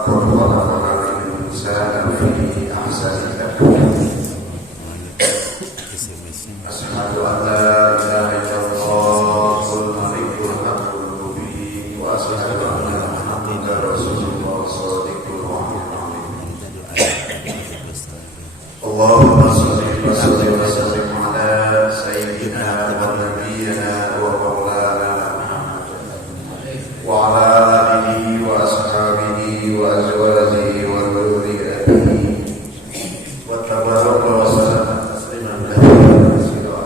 لقد خلقنا الإنسان في أحسن تقويم. أشهد أن لا إله إلا الله الملك الحق المبين وأشهد أن محمدا رسول الله الصادق الوعد العظيم. اللهم صل وسلم على سيدنا ونبينا ومولانا محمد وعلى آله وأصحابه وأزواجه وذريته وتبارك وسلم تسليما كثيرا.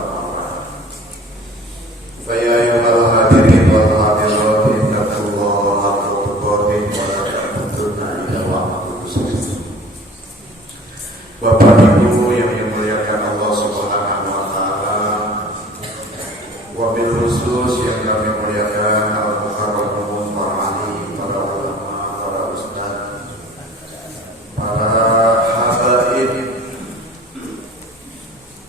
فيا أيها الحاضرين والحاضرات اتقوا الله حق تقاته ولا تموتن إلا وأنتم مسلمون. Bapak Ibu yang dimuliakan Allah Subhanahu wa taala, wabil khusus yang kami muliakan al-mukarramun, para ahli, para ulama, para ustaz, para habaib,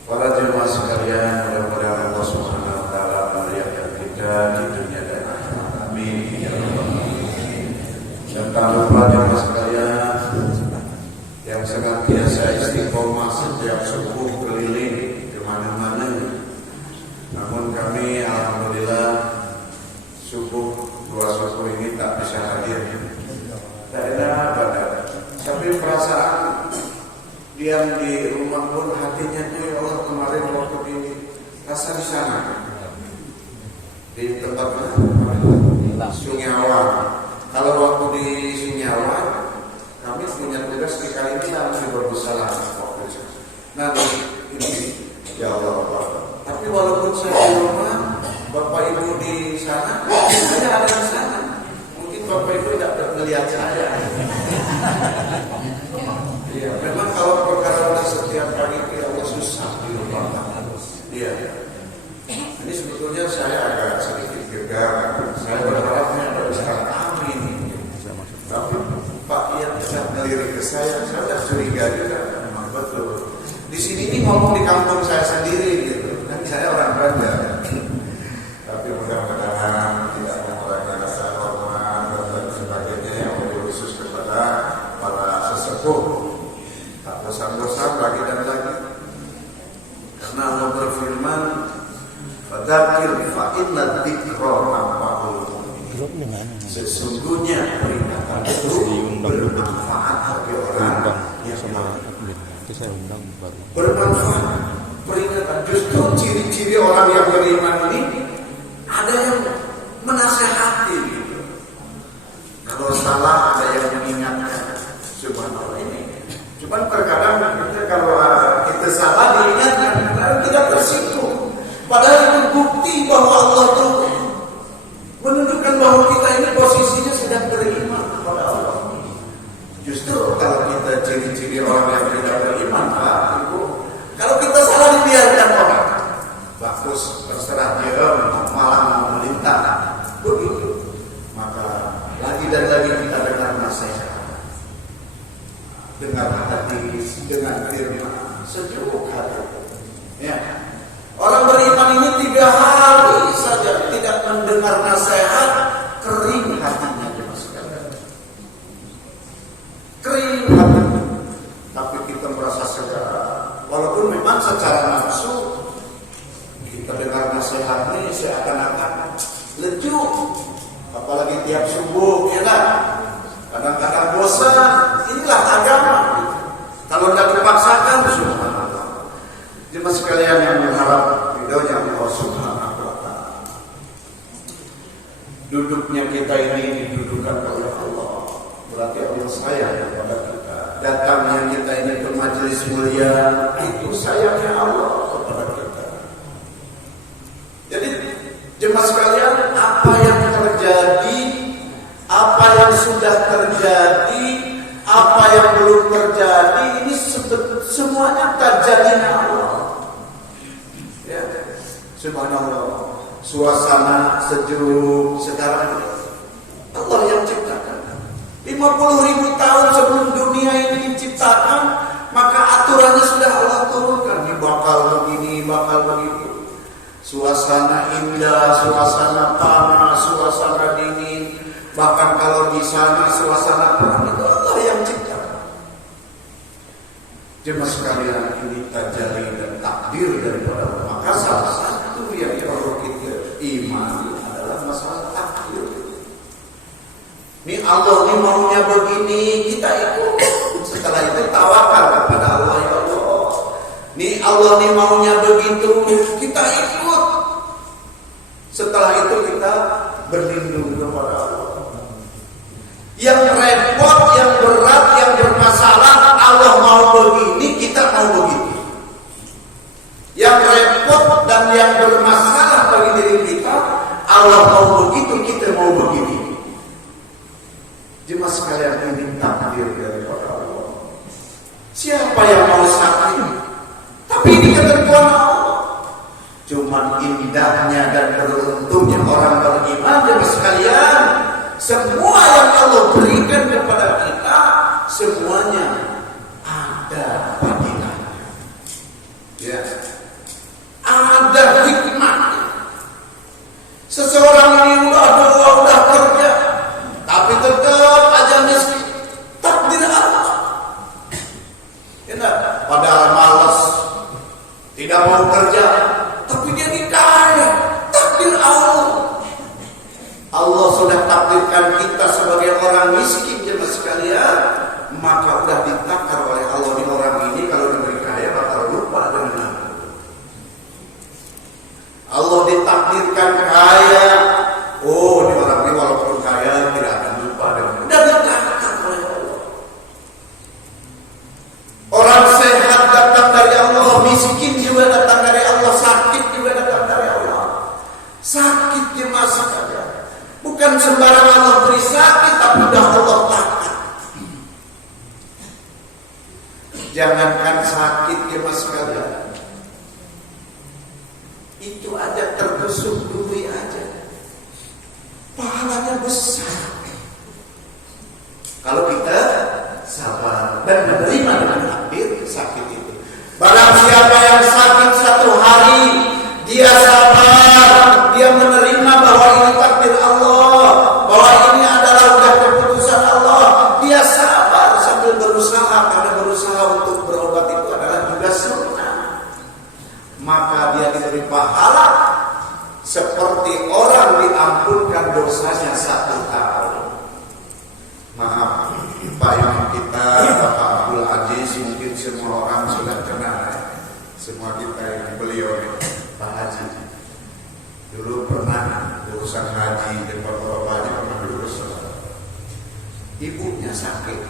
para jemaah sekalian, mudah-mudahan Allah Subhanahu wa taala memuliakan kita di dunia dan akhirat. Amin ya rabbal alamin. Dan tak lupa jemaah sekalian yang senantiasa istiqomah setiap subuh keliling kemana-mana. Namun kami alhamdulillah dua subuh ini tak bisa hadir. Tak ada badan. Tapi perasaan diam di rumah pun hatinya tuh, ya Allah, kemarin waktu di rasa di sana di tempat Sunyawa. Kalau waktu di Sunyawa kami punya tugas di Kalimantan di Berbusalah. Nah ini ya Allah. Tapi walaupun saya di rumah, Bapak Ibu di sana, saya ada di sana. Mungkin Bapak Ibu tidak melihat saya. Iya, memang kalau perkara setiap pagi ya Allah susah di rumah. Iya. Ini sebetulnya saya agak sedikit gegar. Saya berharapnya ada Ustaz Amin. Tapi Pak yang bisa melirik ke saya sudah curiga juga. Memang betul. Di sini ini ngomong di kampung saya sendiri gitu. Dan saya orang Banjar. Tapi mudah-mudahan tidak mengurangi rasa hormat dan sebagainya yang khusus kepada para sesepuh. Tak bosan-bosan lagi dan lagi. Karena Allah berfirman, "Fadzakir fa inna dzikra tanfa'ul mu'minin." Sesungguhnya peringatan itu bermanfaat bagi orang yang bermanfaat. Peringatan, justru ciri-ciri orang yang beriman ini ada yang menasehati gitu. Kalau salah ada yang mengingatkan. Subhanallah ini. Cuman terkadang kita kalau kita salah diingatkan, tidak tersinggung. Padahal itu bukti bahwa Allah itu menunjukkan bahwa kita ini posisinya sedang beriman kepada Allah. Justru kalau kita ciri-ciri orang yang tidak beriman, Pak Ibu, kalau kita salah dibiarkan orang, bagus, terserah dia malah melintas begitu. Maka lagi dan lagi kita dengar nasihat, dengar hati dengan firman sejuk hati. Ya. Orang beriman ini 3 hari saja tidak mendengar nasihat, kering hatinya, jemaah sekalian. Kering hatinya. Tapi kita merasa segar. Walaupun memang secara nafsu kita dengar nasihat ini seakan-akan leju. Apalagi tiap subuh, ya kan? Kadang-kadang bosan. Inilah agama. Kalau tidak dipaksakan, subhanallah. Jemaah sekalian yang berharap ridhonya Allah Subhanahu wa taala. Duduknya kita ini didudukan oleh Allah. Berarti Allah sayang kepada kita. Datangnya kita ini ke majelis mulia, itu sayangnya Allah kepada kita. Jadi jemaah sekalian, apa yang terjadi, apa yang sudah terjadi, apa yang belum terjadi, ini semuanya terjadinya Allah. Ya, subhanallah. Suasana sejuk sekarang Allah yang ciptakan. 50.000 tahun sebelum dunia ini diciptakan, maka aturannya sudah Allah turunkan. Ini bakal begini, bakal begitu. Suasana indah, suasana panas, suasana dingin. Bahkan kalau di sana suasana perang itu Jemaah sekalian, ini tajalli dan takdir daripada Allah. Maka salah satu yang perlu kita imani adalah masalah takdir. Ini Allah ini maunya begini, kita ikut. Setelah itu tawakal kepada Allah, ya Allah. Ini Allah ini maunya begitu, kita ikut. Setelah itu kita berlindung kepada Allah. Yang repot, yang berat, yang bermasalah, Allah mau begini, kita mau begitu. Yang repot dan yang bermasalah bagi diri kita, Allah mau begitu, kita mau begini. Jemaah sekalian, ini takdir daripada Allah. Siapa yang mau sakit? Tapi ini ketentuan Allah. Cuman indahnya dan beruntungnya orang beriman, jemaah sekalian, semua yang Allah berikan kepada kita, semuanya ada fadilahnya. Ya. Ada hikmahnya. Seseorang ini udah kerja, tapi tetap aja miskin. Takdir Allah. Ya, padahal malas, tidak mau kerja, tapi dia dikaya. Takdir Allah. Allah sudah takdirkan kita sebagai orang miskin, jemaah sekalian, maka sudah ditakar oleh Allah di orang ini kalau diberi kaya bakal lupa dengan Allah. Allah ditakdirkan kaya, oh di orang ini walaupun kaya tidak akan lupa dengan Allah. Sudah ditakar oleh Allah. Orang sehat datang dari Allah, miskin juga datang dari Allah, sakit juga datang dari Allah. Sakit jemaah sekalian. Bukan sembarang Allah beri sakit, tapi sudah Allah takdir. Jangankan sakit jemaah sekalian, itu aja tertusuk duri aja, pahalanya besar. Kalau kita sabar dan menerima dengan takdir sakit itu. Barang siapa yang sakit satu hari, dia sabar, dia menerima bahwa ini takdir Allah, bahwa ini adalah udah keputusan Allah, dia sabar sambil berusaha, karena berusaha untuk berobat itu adalah juga sunnah. Maka dia diberi pahala seperti orang diampunkan dosanya 1 tahun. Maaf, Pak Imam kita, Bapak Abdul Aziz, mungkin semua orang sudah kenal, semua kita yang beliau, Pak Haji. Dulu pernah urusan haji dan bapak-bapaknya pernah diurus. Ibunya sakit,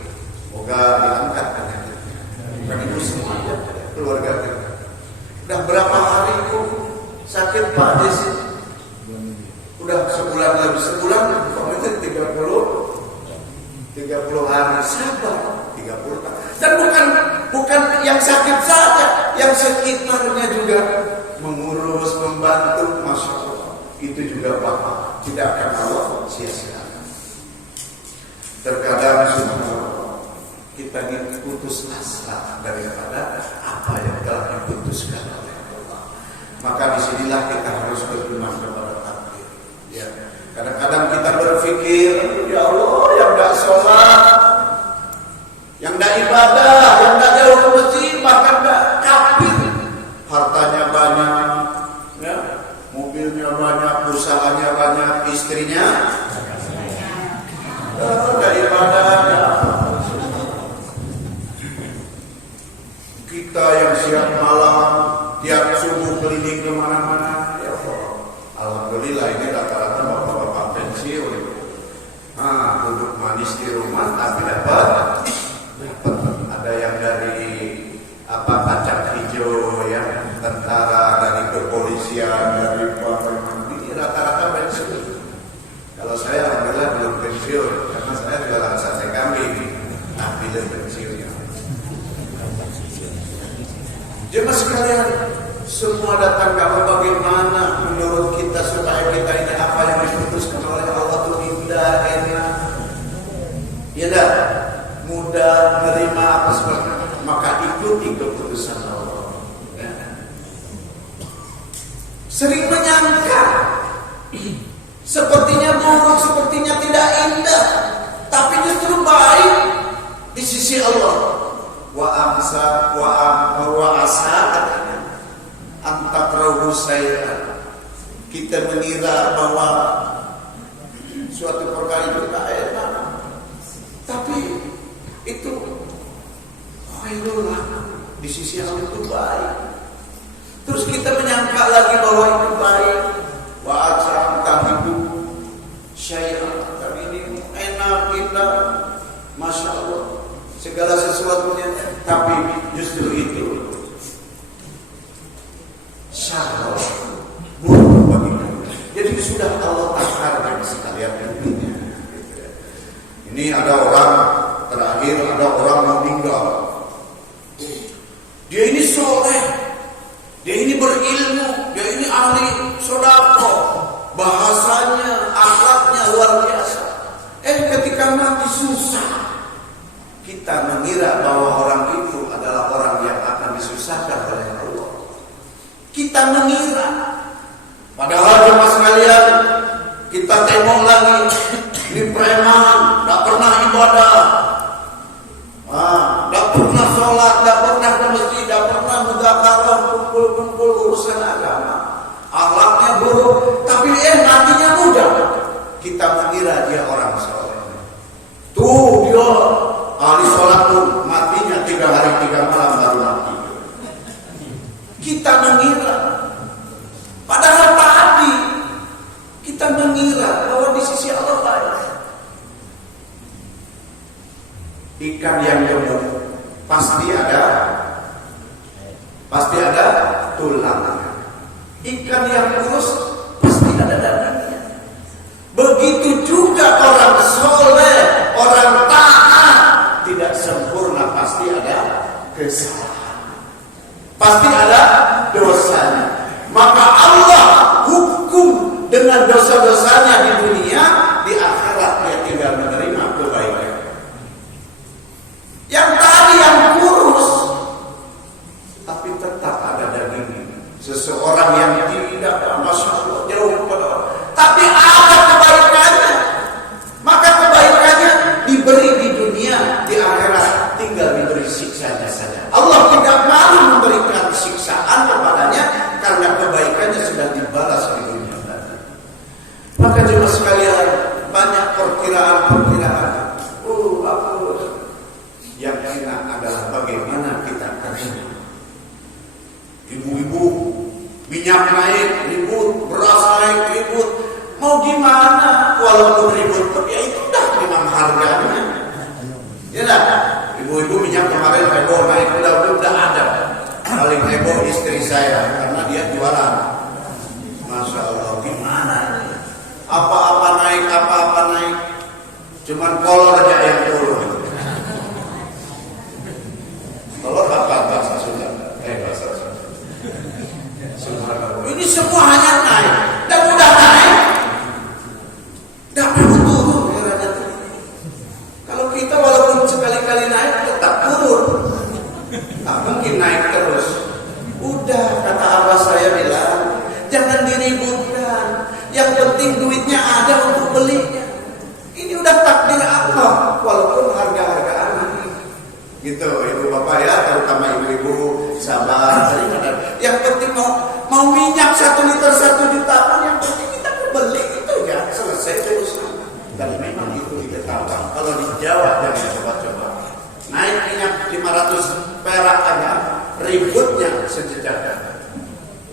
semoga diangkat penyakitnya. Bukan ibu semuanya, keluarga kita. Udah berapa hari itu sakit Pak Desi? Udah sebulan lebih, sebulan, komitmen 30 hari, sabar 30 hari. Dan bukan yang sakit saja, yang sekitarnya juga mengurus, membantu, masya Allah. Itu juga Bapak tidak akan Allah sia-siakan. Terkadang subhanallah, kita diputus asa daripada apa yang telah diputuskan oleh Allah. Maka disinilah kita harus beriman kepada takdir. Ya. Kadang-kadang kita berpikir, ya Allah, yang tidak sholat, yang tidak ibadah, yang tidak jauh ke masjid, bahkan tidak kafir, hartanya banyak, ya, mobilnya banyak, usahanya banyak, istrinya tidak ibadah. Kita yang siap malam, tiap subuh keliling kemana-mana, ya Allah. Alhamdulillah ini rata-rata bapak-bapak pensiun. Duduk manis di rumah tapi dapat. Ada yang dari kacang hijau, ya, tentara, dari kepolisian, dari ini rata-rata pensiun. Kalau saya alhamdulillah belum pensiun karena saya jualan sate kambing. Belum pensiunnya. Jemaah sekalian, semua datang kalau bagaimana menurut kita supaya kita ini apa yang diputuskan oleh Allah itu indah, enak, ya dah, mudah menerima apa sebagainya. Maka ikuti keputusan Allah. Ya. Sering menyangka sepertinya buruk, sepertinya tidak indah, tapi justru baik di sisi Allah. Wa asa katanya antakrahu saya, kita mengira bahwa suatu perkara itu tak enak, tapi itu khairul di sisi Allah itu baik. Terus kita menyangka lagi bahwa itu baik. Wa asa tahibu syai'an, tapi ini enak, indah, masya Allah, segala sesuatunya, tapi justru itu syarr, buruk bagi kita. Jadi sudah Allah takdirkan sekalian dunia. Ini ada orang terakhir, ada orang meninggal. Dia ini soleh, dia ini berilmu, dia ini ahli sedekah, bahasanya, akhlaknya luar biasa. Ketika mati susah, kita mengira bahwa orang itu adalah orang yang akan disusahkan oleh Allah. Kita mengira, padahal jemaah sekalian, kita tengok lagi, ini preman, tidak pernah ibadah, tidak pernah sholat, tidak pernah ke masjid, tidak pernah mudzakarah, kumpul-kumpul urusan agama, akhlaknya buruk, tapi matinya muda. Kita mengira dia orang soleh. Tuh dia ahli sholat pun matinya 3 hari 3 malam baru mati. Kita mengira, padahal tadi kita mengira bahwa di sisi Allah baik. Ikan yang gemuk pasti ada tulangnya. Ikan yang kurus pasti ada dagingnya. Begitu juga orang soleh, orang taat, tidak sempurna, pasti ada kesalahan, pasti ada dosanya. Maka Allah hukum dengan dosa-dosanya di dunia, di akhirat dia tinggal menerima kebaikan. Yang tadi yang kurus, tapi tetap ada dagingnya. Seseorang yang tidak masya Allah jauh kepada Allah, tapi ada kebaikannya. Maka kebaikannya diberi di dunia, di akhirat tinggal diberi siksanya saja. Allah tidak malu memberikan siksaan kepadanya karena kebaikannya sudah dibalas di dunia tadi. Maka jemaah sekalian, banyak perkiraan-perkiraan. Yang enak adalah bagaimana kita kerja. Ibu-ibu, minyak naik ribut, beras naik ribut, mau gimana? Walaupun ribut pun ya itu dah memang harganya. Ya lah, ibu-ibu minyak kemarin heboh naik, udah ada. Paling heboh istri saya karena dia jualan. Masya Allah, gimana ini? Apa-apa naik, cuman kolornya yang turun. Kolor apa bahasa Sunda? Bahasa Sunda. Ini semua hanya naik, dan udah naik, tidak perlu turun. Kalau kita walaupun sekali-kali naik tetap turun, tak mungkin naik terus. Udah, kata abah saya bilang, jangan diributkan. Yang penting duitnya ada untuk belinya. Ini udah takdir Allah, walaupun harga-hargaan. Gitu, ibu bapak ya, terutama ibu-ibu sabar. Yang penting mau minyak 1 liter 1 juta pun, yang penting kita beli itu ya, selesai urusan. Dan memang itu ditetapkan. Kalau di Jawa jangan coba-coba. Naik minyak 500 perak aja, ributnya sejajar.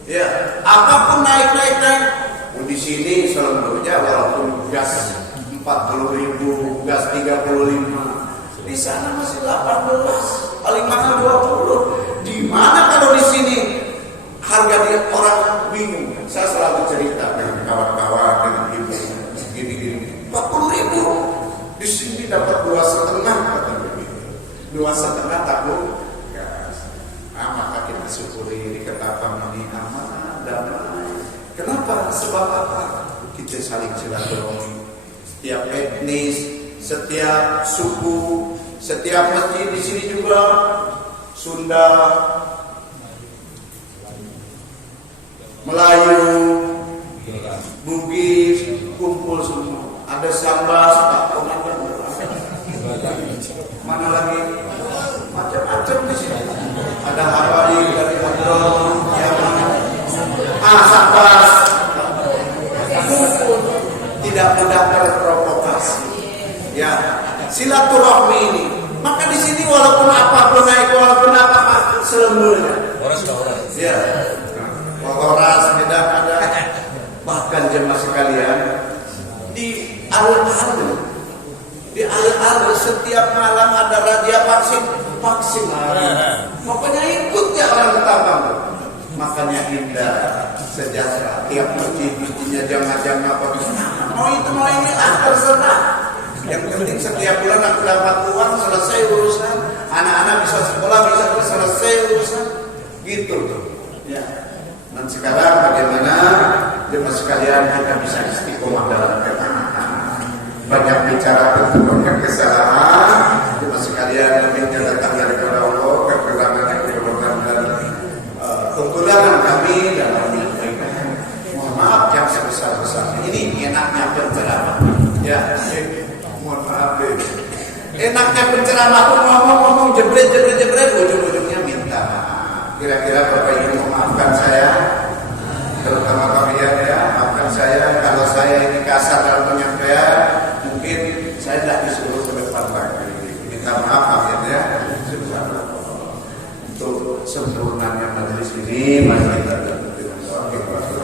Ya, apapun naik. Di sini selalunya walaupun gas 40.000, gas 35. Di sana masih 18, paling mahal 20. Di mana kalau di sini harga dia orang bingung. Saya selalu cerita dengan kawan-kawan, dengan ibu, gini, 40.000. Di sini dapat 2,5 kata begitu. 2,5 tabung gas. Maka kita syukuri di Ketapang ini aman, damai. Kenapa? Sebab apa? Kita saling silaturahmi. Setiap etnis, setiap suku, setiap masjid di sini juga Sunda, Melayu, Bugis kumpul semua. Ada Sambas, Pak Komandan. Mana lagi? Macam-macam di sini. Ada Hawaii dari Hadron, Yaman, Sabar. Tidak mudah terprovokasi. Ya, silaturahmi ini. Maka di sini walaupun apapun naik, walaupun apa selemburnya. Ya, horas tidak ada. Bahkan jemaah sekalian di alun-alun, setiap malam ada radia vaksin. Pokoknya ikut ya orang Ketapang. Makanya indah, sejahtera. Tiap masjidnya jamaah-jamaah apa bisa. Mau itu mau ini terserah. Yang penting setiap bulan aku dapat uang, selesai urusan. Anak-anak bisa sekolah, bisa selesai urusan. Gitu tuh. Ya. Dan sekarang bagaimana jemaah sekalian kita bisa istiqomah dalam ketaatan. Banyak bicara tentang kesalahan, jemaah sekalian lebihnya datang dari Allah, kekurangan yang diperlukan dan kekurangan kami dalam menyampaikan. Mohon maaf yang sebesar-besarnya. Ini enaknya penceramah. Ya, mohon maaf deh. Enaknya penceramah tuh ngomong jebret, ujung-ujungnya minta maaf. Kira-kira Bapak Ibu memaafkan saya, terutama kalian ya, maafkan saya kalau saya ini kasar dalam penyampaian, mungkin saya tidak disuruh ke depan lagi. Minta maaf akhirnya untuk sempurnanya majelis ini, mari kita dengan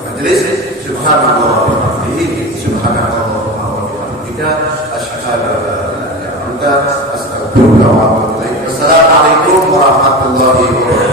majelis subhanallah wa bihamdihi subhanallah wa bihamdika asyhadu an la ilaha illa anta astaghfiruka wa atubu ilaik. Wassalamualaikum warahmatullahi wabarakatuh.